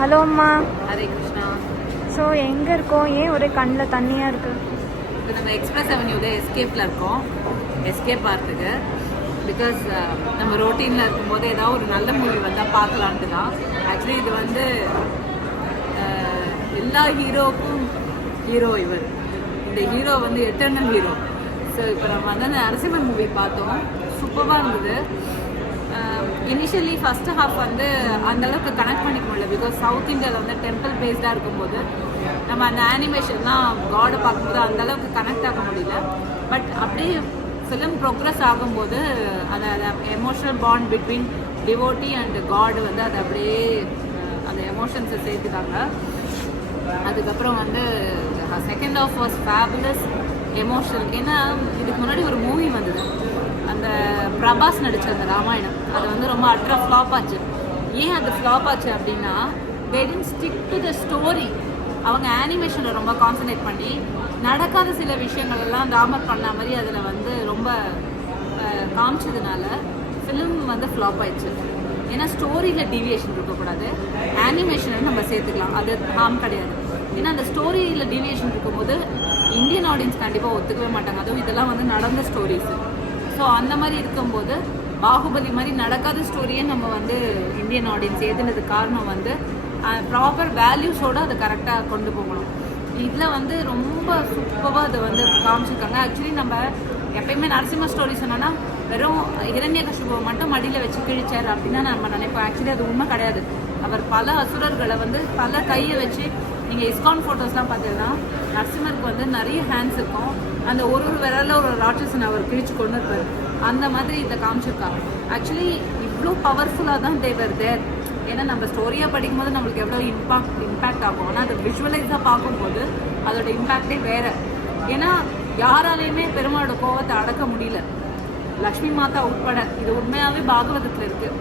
Hello அம்மா. Hare Krishna. So எங்கே இருக்கோம்? ஏன் ஒரே கண்ணில் தண்ணியாக இருக்குது? இப்போ நம்ம எக்ஸ்பிரஸ் அவென்யூவில் எஸ்கேப்பில் இருக்கோம், எஸ்கேப் பார்த்துக்கு. பிகாஸ் நம்ம ரோட்டீனில் இருக்கும்போது ஏதாவது ஒரு நல்ல மூவி வந்தால் பார்க்கலான்ட்டு தான். ஆக்சுவலி இது வந்து எல்லா ஹீரோவுக்கும் ஹீரோ இவர். இந்த ஹீரோ வந்து எட்டர்னல் ஹீரோ. ஸோ இப்போ நம்ம வந்து அந்த நரசிம்மன் மூவி பார்த்தோம், சூப்பராக இருந்தது. இனிஷியலி ஃபஸ்ட்டு ஹாஃப் வந்து அந்தளவுக்கு கனெக்ட் பண்ணிக்க முடியல. பிகாஸ் சவுத் இந்தியாவில் வந்து டெம்பிள் பேஸ்டாக இருக்கும்போது நம்ம அந்த அனிமேஷன்லாம் காடை பார்க்கும்போது அந்தளவுக்கு கனெக்ட் ஆக முடியல. பட் அப்படியே ஃபிலிம் ப்ரோக்ரஸ் ஆகும்போது அந்த emotional bond between devotee and god வந்து அதை அப்படியே அந்த எமோஷன்ஸை சேர்த்துட்டாங்க. அதுக்கப்புறம் வந்து second half was fabulous, emotional. ஏன்னா இதுக்கு முன்னாடி ஒரு மூவி வந்தது, அந்த பிரபாஸ் நடித்த அந்த ராமாயணம். அது வந்து ரொம்ப அட்ரா ஃப்ளாப் ஆச்சு. ஏன் அது ஃப்ளாப் ஆச்சு அப்படின்னா, they didn't stick to the story. அவங்க அனிமேஷனில் ரொம்ப கான்சன்ட்ரேட் பண்ணி நடக்காத சில விஷயங்கள் எல்லாம் ராமர் பண்ண மாதிரி அதில் வந்து ரொம்ப காமிச்சதுனால ஃபிலிம் வந்து ஃப்ளாப் ஆயிடுச்சு. ஏன்னா ஸ்டோரியில் டீவியேஷன் இருக்கக்கூடாது, அனிமேஷனை நம்ம சேர்த்துக்கலாம், அது ஹார்ம் கிடையாது. ஏன்னா அந்த ஸ்டோரியில் டீவியேஷன் இருக்கும்போது இந்தியன் ஆடியன்ஸ் கண்டிப்பாக ஒத்துக்கவே மாட்டாங்க. அதுவும் இதெல்லாம் வந்து நடந்த ஸ்டோரிஸு. ஸோ அந்த மாதிரி இருக்கும்போது பாகுபலி மாதிரி நடக்காத ஸ்டோரியே நம்ம வந்து இந்தியன் ஆடியன்ஸ் ஏதுனது காரணம் வந்து ப்ராப்பர் வேல்யூஸோடு அதை கரெக்டாக கொண்டு போகணும். இதில் வந்து ரொம்ப சூப்பராக அதை வந்து காமிச்சிருக்காங்க. ஆக்சுவலி நம்ம எப்பயுமே நரசிம்ம ஸ்டோரி சொன்னோன்னா வெறும் ஹிரண்யகசிபுவை மட்டும் மடியில் வச்சு கிழிச்சார் அப்படின்னா நம்ம நினைப்போம். ஆக்சுவலி அது உண்மை கிடையாது. அவர் பல அசுரர்களை வந்து பல கையை வச்சு, நீங்கள் இஸ்கான் ஃபோட்டோஸ்லாம் பார்த்தீங்கன்னா நரசிம்மருக்கு வந்து நிறைய ஹேண்ட்ஸ் இருக்கும். அந்த ஒரு விரலில் ஒரு ராட்சசன் அவர் கிழிச்சு கொண்டு இருப்பார். அந்த மாதிரி இதை காமிச்சிருக்காங்க. ஆக்சுவலி இவ்வளோ பவர்ஃபுல்லாக தான் தேவர் தேர். ஏன்னா நம்ம ஸ்டோரியாக படிக்கும்போது நம்மளுக்கு எவ்வளோ இம்பேக்ட் ஆகும். ஆனால் அதை விஷுவலைஸாக பார்க்கும்போது அதோட இம்பேக்டே வேறு. ஏன்னா யாராலையுமே பெருமாளோட கோவத்தை அடக்க முடியல, லக்ஷ்மி மாதா உட்பட. இது உண்மையாகவே பாகவதத்தில் இருக்குது.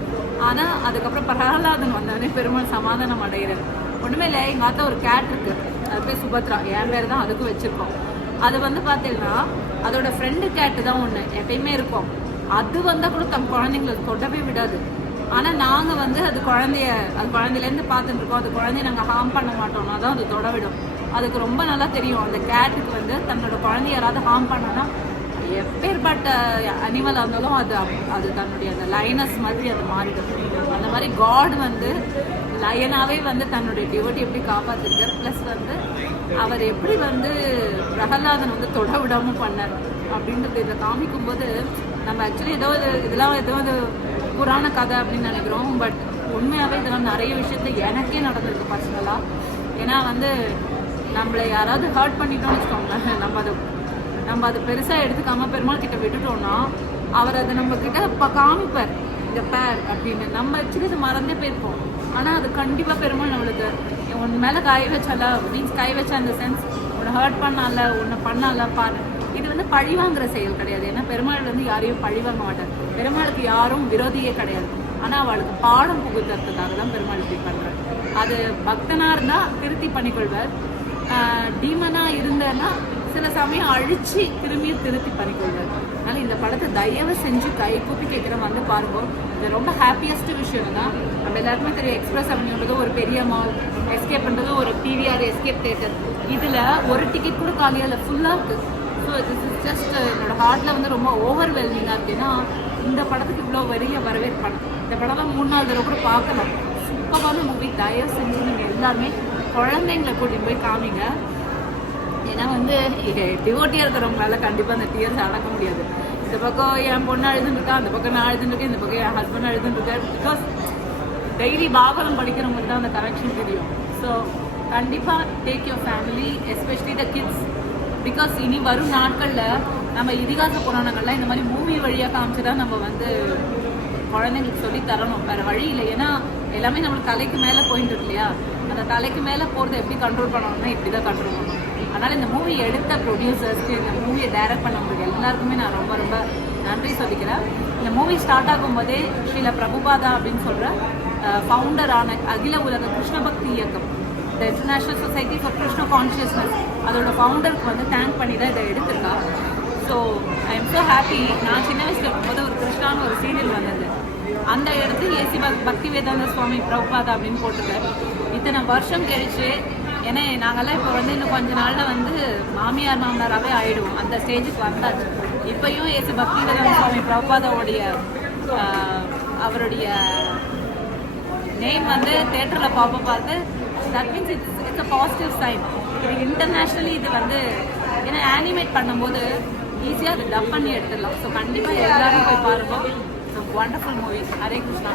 ஆனால் அதுக்கப்புறம் பிரகலாதன் வந்தானே பெருமாள் சமாதானம் அடைகிறார். ஒன்றுமே இல்லை, எங்கள் ஆத்தா ஒரு கேட் இருக்குது, அது பேர் சுபத்ரா, என் பேர் தான் அதுக்கும் வச்சுருக்கோம். அது வந்து பார்த்தீங்கன்னா அதோட ஃப்ரெண்டு கேட்டு தான் ஒன்று எப்பயுமே இருக்கும். அது வந்தால் கூட தம் குழந்தைங்களை தொடவே விடாது. ஆனால் நாங்கள் வந்து அது குழந்தையிலேருந்து பார்த்துட்டு இருக்கோம், அது குழந்தைய நாங்கள் ஹார்ம் பண்ண மாட்டோம்னா தான் அது தொட விடும். அதுக்கு ரொம்ப நல்லா தெரியும். அந்த கேட்டுக்கு வந்து தன்னோட குழந்தைய யாராவது ஹார்ம் பண்ணோன்னா எப்பேற்பட்ட அனிமலாக இருந்தாலும் அது தன்னுடைய அந்த லைனஸ் மாதிரி அது மாறிடும். அந்த மாதிரி காட் வந்து லயனாகவே வந்து தன்னுடைய டிவோட்டி எப்படி காப்பாற்றிருக்கார். ப்ளஸ் வந்து அவர் எப்படி வந்து பிரகலாதன் வந்து தொட விடாமல் பண்ணார் அப்படின்றது இதை காமிக்கும்போது நம்ம ஆக்சுவலி இதெல்லாம் ஏதோ ஒரு புராண கதை அப்படின்னு நினைக்கிறோம். பட் உண்மையாகவே இதெல்லாம் நிறைய விஷயத்துல எனக்கே நடந்திருக்கு பர்சனலாக. ஏன்னா வந்து நம்மளை யாராவது ஹர்ட் பண்ணிட்டோம்னு வச்சுக்கோங்களேன், நம்ம அதை பெருசாக எடுத்துக்காம பெருமாள் கிட்ட விட்டுட்டோம்னா அவர் அதை நம்ம கிட்ட காமிப்பார், இந்த பேர் அப்படின்னு. நம்ம ஆக்சுவலி இது மறந்தே போயிருப்போம். ஆனால் அது கண்டிப்பாக பெருமாள் நம்மளுக்கு உன் மேலே கை வச்சால, மீன்ஸ் கை வச்ச அந்த சென்ஸ், உன்னை ஹர்ட் பண்ணால, உன்னை பண்ணால பாரு. இது வந்து பழிவாங்கிற செயல் கிடையாது. ஏன்னா பெருமாள் வந்து யாரையும் பழிவாங்க மாட்டார். பெருமாளுக்கு யாரும் விரோதியே கிடையாது. ஆனால் அவளுக்கு பாடம் புகுத்துறதுக்காக தான் பெருமாள் இப்படி பண்ணுறார். அது பக்தனாக இருந்தால் திருத்தி பண்ணிக்கொள்வார், டீமனாக இருந்தேன்னா சில சமயம் அழிச்சு திருத்தி பண்ணிக்கொள்வார். அதனால் இந்த படத்தை தயவு செஞ்சு கை கூப்பி கேட்குற வந்து பாருங்க. இது ரொம்ப ஹாப்பியஸ்ட் விஷயம் தான். நம்ம எல்லாருக்குமே தெரியும், எக்ஸ்பிரஸ் அவென்யூன்றது ஒரு பெரிய மால், எஸ்கேப் பண்ணுறது ஒரு டிவிஆர் எஸ்கேப் தேட்டர். இதில் ஒரு டிக்கெட் கூட காலியாக இல்லை, ஃபுல்லாக இருக்குது. ஸோ திஸ் இஸ் ஜஸ்ட் என்னோடய ஹார்ட்டில் வந்து ரொம்ப ஓவர்வெல்மிங்காக இருக்குன்னா இந்த படத்துக்கு இவ்வளோ பெரிய வரவேற்பாங்க. இந்த படம்லாம் 3-4 தடவை கூட பார்க்கலாம். சூப்பரான மூவி. தயவு செஞ்சு நீங்கள் எல்லாருமே குழந்தைங்களை கூட்டிகிட்டு போய் காமிங்க. ஏன்னா வந்து டிவோட்டியாக இருக்கிறவங்களால கண்டிப்பாக அந்த டியர்ஸ் அடக்க முடியாது. இந்த பக்கம் என் பொண்ணு அழுதுன்னுருக்கா, அந்த பக்கம் நான் அழுதுன்னுருக்கேன், இந்த பக்கம் என் ஹஸ்பண்ட் அழுதுன்னுருக்காரு. பிகாஸ் டெய்லி பாகவதம் படிக்கிறவங்களுக்கு தான் அந்த கனெக்ஷன் தெரியும். ஸோ கண்டிப்பாக take your family, especially the kids. Because இனி வரும் நாட்களில் நம்ம இதிகாச புராணங்கள்லாம் இந்த மாதிரி மூவி வழியாக காமிச்சு தான் நம்ம வந்து குழந்தைங்களுக்கு சொல்லி தரணும். வேறு வழி இல்லை. ஏன்னா எல்லாமே நம்மளுக்கு தலைக்கு மேலே போயிட்டு இருக்கு இல்லையா? அந்த தலைக்கு மேலே போகிறத எப்படி கண்ட்ரோல் பண்ணணும்னா இப்படி தான் கண்ட்ரோல் பண்ணணும். அதனால் இந்த மூவி எடுத்த ப்ரொடியூசர்ஸ்க்கு, இந்த மூவியை டைரக்ட் பண்ணவங்களுக்கு எல்லாருக்குமே நான் ரொம்ப ரொம்ப நன்றி சொல்லிக்கிறேன். இந்த மூவி ஸ்டார்ட் ஆகும்போதே ஸ்ரீல பிரபுபாதா அப்படின்னு சொல்கிற ஃபவுண்டரான அகில உலக கிருஷ்ண பக்தி இயக்கம், the International Society for Krishna Consciousness, அதோட ஃபவுண்டருக்கு வந்து தேங்க் பண்ணி தான் இதை எடுத்திருக்கா. So I am so happy. நான் சின்ன வயசில் இருக்கும்போது ஒரு கிருஷ்ணான்னு ஒரு சீரியல் வந்தது. அந்த இடத்துல ஏசி பக்தி வேதாந்த சுவாமி பிரபுபாதா அப்படின்னு போட்டிருக்காரு. இத்தனை வருஷம் கழிச்சு, ஏன்னா நாங்கள்லாம் இப்போ வந்து இன்னும் கொஞ்ச நாளில் வந்து மாமியார் மாமனாராகவே ஆயிடுவோம், அந்த ஸ்டேஜுக்கு வந்தாச்சு. இப்பயும் ஏசி பக்தி வேதாந்த சுவாமி பிரபுபாதாவுடைய அவருடைய நேம் வந்து தேட்டரில் பாப்ப பார்த்து that means it's a positive sign. இது இன்டர்நேஷ்னலி இது வந்து ஏன்னா ஆனிமேட் பண்ணும்போது ஈஸியாக அது டப் பண்ணி எடுத்துடலாம். ஸோ கண்டிப்பாக எல்லாரும் போய் பாருங்க. Wonderful movie. ஹரே கிருஷ்ணா.